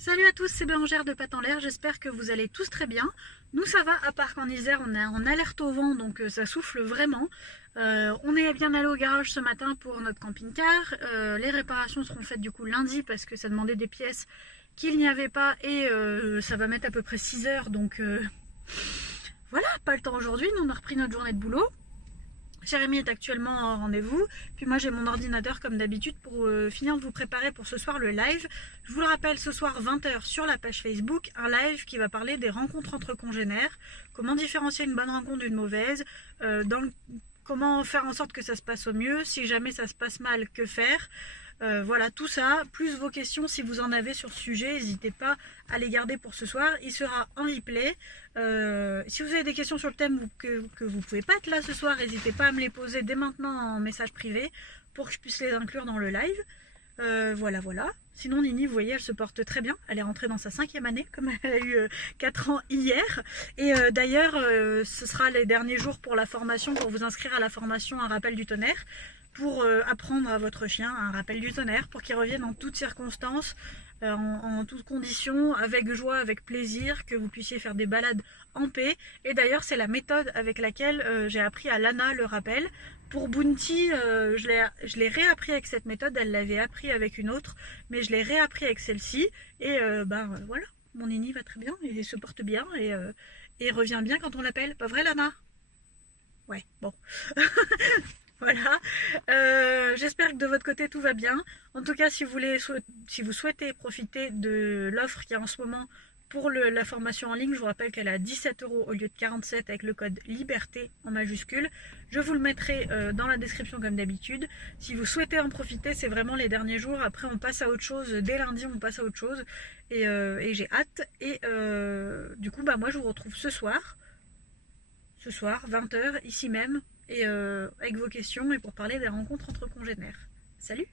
Salut à tous, c'est Bérangère de Pattes en l'air, j'espère que vous allez tous très bien. Nous ça va, à part qu'en Isère on est en alerte au vent, donc ça souffle vraiment. On est bien allé au garage ce matin pour notre camping-car. Les réparations seront faites du coup lundi parce que ça demandait des pièces qu'il n'y avait pas et ça va mettre à peu près 6 heures, donc voilà, pas le temps aujourd'hui, nous on a repris notre journée de boulot. Jérémy est actuellement en rendez-vous, puis moi j'ai mon ordinateur comme d'habitude pour finir de vous préparer pour ce soir le live. Je vous le rappelle, ce soir 20 h sur la page Facebook, un live qui va parler des rencontres entre congénères, comment différencier une bonne rencontre d'une mauvaise, comment faire en sorte que ça se passe au mieux, si jamais ça se passe mal, que faire. Voilà, tout ça, plus vos questions si vous en avez sur ce sujet, n'hésitez pas à les garder pour ce soir, il sera en replay. Si vous avez des questions sur le thème que vous ne pouvez pas être là ce soir, n'hésitez pas à me les poser dès maintenant en message privé pour que je puisse les inclure dans le live. Voilà. Sinon Nini, vous voyez, elle se porte très bien, elle est rentrée dans sa 5e année, comme elle a eu 4 ans hier. Et d'ailleurs, ce sera les derniers jours pour la formation, pour vous inscrire à la formation Un rappel du tonnerre, pour apprendre à votre chien un rappel du tonnerre, pour qu'il revienne en toutes circonstances, en toutes conditions, avec joie, avec plaisir, que vous puissiez faire des balades en paix. Et d'ailleurs c'est la méthode avec laquelle j'ai appris à Lana le rappel. Pour Bounty, je l'ai réappris avec cette méthode, elle l'avait appris avec une autre, mais je l'ai réappris avec celle-ci, et voilà, mon Nini va très bien, il se porte bien, et revient bien quand on l'appelle, pas vrai Lana? Ouais, bon. Voilà, j'espère que de votre côté tout va bien. En tout cas, si vous souhaitez profiter de l'offre qu'il y a en ce moment pour la formation en ligne, je vous rappelle qu'elle est à 17 € au lieu de 47 avec le code LIBERTÉ en majuscule. Je vous le mettrai dans la description comme d'habitude. Si vous souhaitez en profiter, c'est vraiment les derniers jours. Après, on passe à autre chose. Dès lundi, on passe à autre chose. Et j'ai hâte. Et du coup, moi, je vous retrouve ce soir, 20 h, ici même, et avec vos questions et pour parler des rencontres entre congénères. Salut!